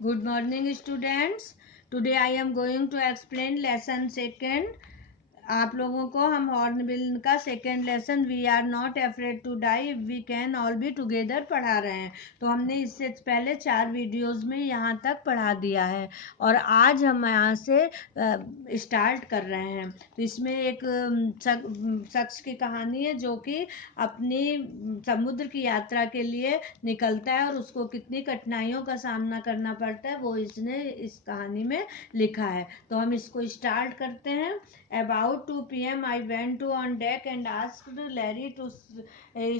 Good morning, students. Today I am going to explain lesson second. आप लोगों को हम हॉर्नबिल का second lesson we are not afraid to die we can all be together पढ़ा रहे हैं। तो हमने इससे पहले 4 वीडियोस में यहाँ तक पढ़ा दिया है और आज हम यहाँ से स्टार्ट कर रहे हैं। तो इसमें एक शख्स की कहानी है जो कि अपनी समुद्र की यात्रा के लिए निकलता है और उसको कितनी कठिनाइयों का सामना करना पड़ता है वो इसने इस कहानी में लिखा है। तो हम इसको स्टार्ट करते हैं। About 2 p.m. I went to on deck and asked Larry to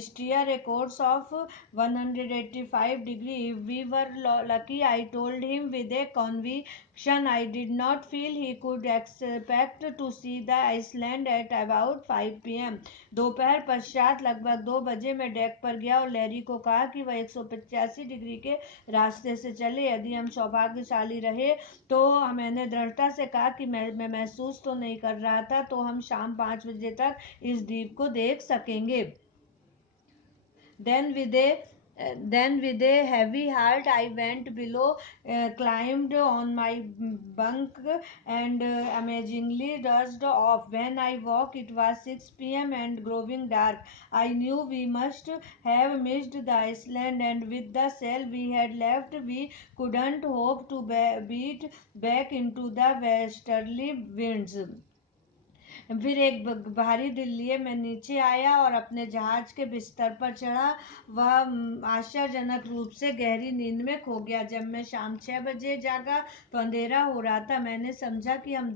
steer a course of 185 degree. If we were lucky, I told him with a conviction I did not feel he could expect to see the Iceland at about 5 p.m. दोपहर पश्चात लगभग 2 बजे मैं deck पर गया और Larry को कहा कि वह 185 डिग्री के रास्ते से चले। यदि हम सौभाग्यशाली रहे तो मैंने दृढ़ता से कहा कि मैं महसूस तो नहीं कर रहा था, तो हम शाम 5 बजे तक इस द्वीप को देख सकेंगे। Then with a then with a heavy heart I went below, climbed on my bunk and amazingly dozed off. When I woke it was 6 p.m. and growing dark. I knew we must have missed the Iceland, and with the sail we had left we couldn't hope to beat back into the westerly winds. फिर एक भारी दिल लिए मैं नीचे आया और अपने जहाज के बिस्तर पर चढ़ा। वह आश्चर्यजनक रूप से गहरी नींद में खो गया। जब मैं शाम 6 बजे जागा तो अंधेरा हो रहा था। मैंने समझा कि हम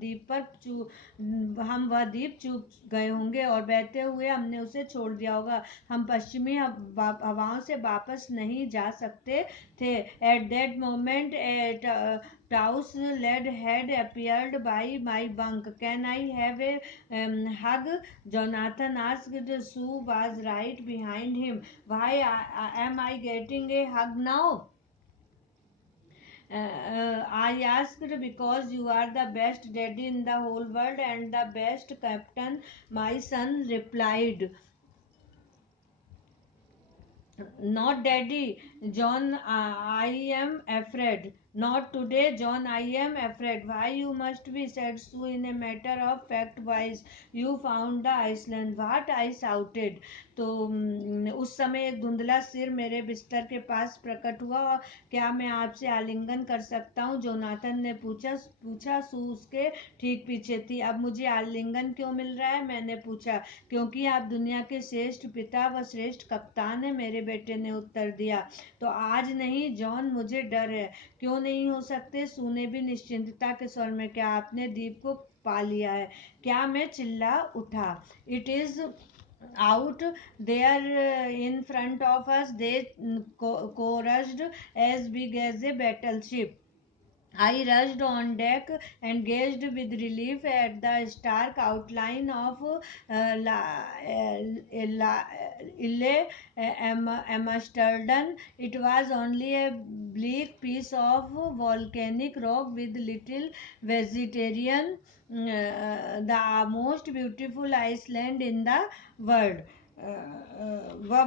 वह द्वीप चूक गए होंगे और बहते हुए हमने उसे छोड़ दिया होगा। हम पश्चिमी हवाओं से वापस नहीं जा सकते थे। At that moment Taos lad had appeared by my bunk. Can I have a hug? Jonathan asked. Sue was right behind him. Why am I getting a hug now? I asked. Because you are the best daddy in the whole world and the best captain, my son replied. Not daddy, John, I am afraid. Not today, John, I am afraid. Why you must be, said Sue in a matter of fact voice. You found the Iceland. What? I shouted. तो उस समय एक धुंधला सिर मेरे बिस्तर के पास प्रकट हुआ। और क्या मैं आपसे आलिंगन कर सकता हूँ? जोनाथन ने पूछा। सू उसके ठीक पीछे थी। अब मुझे आलिंगन क्यों मिल रहा है? मैंने पूछा। क्योंकि आप दुनिया के श्रेष्ठ पिता व श्रेष्ठ कप्तान हैं, मेरे बेटे ने उत्तर दिया। तो आज नहीं जॉन, मुझे डर है। क्यों नहीं हो सकते? सू ने भी निश्चिंतता के स्वर में, क्या आपने दीप को पा लिया है? क्या? मैं चिल्ला उठा। It is out there in front of us, they chorused, as big as a battleship. I rushed on deck and gazed with relief at the stark outline of Ille Amsterdam. It was only a bleak piece of volcanic rock with little vegetarian, the most beautiful Iceland in the world. वह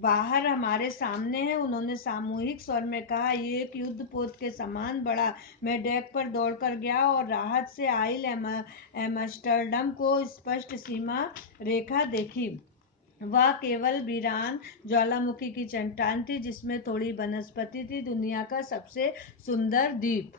बाहर हमारे सामने है, उन्होंने सामूहिक स्वर में कहा। ये एक युद्ध पोत के समान बड़ा। मैं डेक पर दौड़कर गया और राहत से आइल एमस्टरडम को स्पष्ट सीमा रेखा देखी। वह केवल वीरान ज्वालामुखी की चट्टान थी जिसमें थोड़ी वनस्पति थी। दुनिया का सबसे सुंदर द्वीप।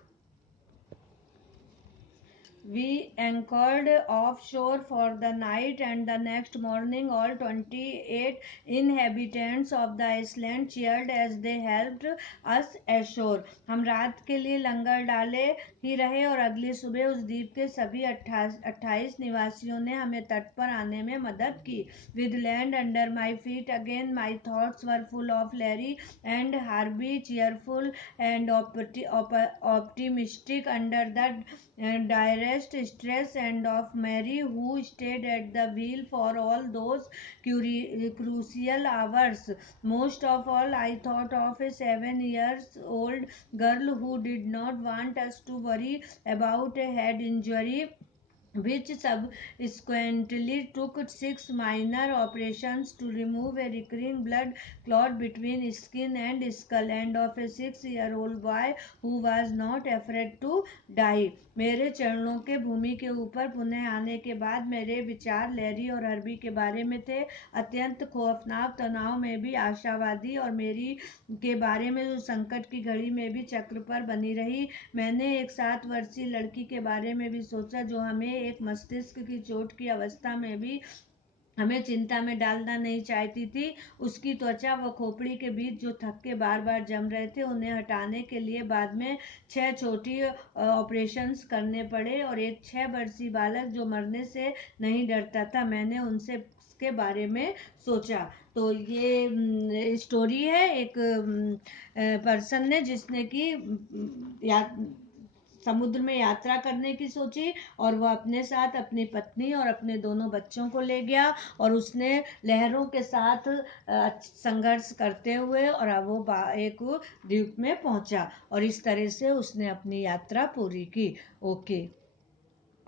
We anchored offshore for the night, and the next morning all 28 inhabitants of the island cheered as they helped us ashore. हम रात के लिए लंगर डाले ही रहे और अगली सुबह उस द्वीप के सभी 28 निवासियों ने हमें तट पर आने में मदद की। With land under my feet again, my thoughts were full of Larry and Harvey, cheerful and optimistic under the direst stress, and of Mary, who stayed at the wheel for all those crucial hours. Most of all, I thought of a 7 years old girl who did not want us to worry about a head injury which subsequently took 6 minor operations to remove a recurring blood clot between skin and skull, and of a 6-year-old boy who was not afraid to die. मेरे चरणों के भूमि के ऊपर पुनः आने के बाद मेरे विचार लैरी और हर्बी के बारे में थे, अत्यंत खौफनाक तनाव में भी आशावादी, और मेरी के बारे में जो संकट की घड़ी में भी चक्र पर बनी रही। मैंने एक 7 वर्षीय लड़की के बारे में भी सोचा जो हमें एक मस्तिष्क की चोट की अवस्था में भी हमें चिंता में डालना नहीं चाहती थी। उसकी त्वचा व खोपड़ी के बीच जो थक्के बार बार जम रहे थे उन्हें हटाने के लिए बाद में 6 छोटी ऑपरेशंस करने पड़े, और एक 6 वर्षीय बालक जो मरने से नहीं डरता था, मैंने उनसे के बारे में सोचा। तो ये स्टोरी है एक पर्सन ने जिसने कि या समुद्र में यात्रा करने की सोची, और वह अपने साथ अपनी पत्नी और अपने दोनों बच्चों को ले गया, और उसने लहरों के साथ संघर्ष करते हुए और अब वो एक द्वीप में पहुंचा, और इस तरह से उसने अपनी यात्रा पूरी की। ओके।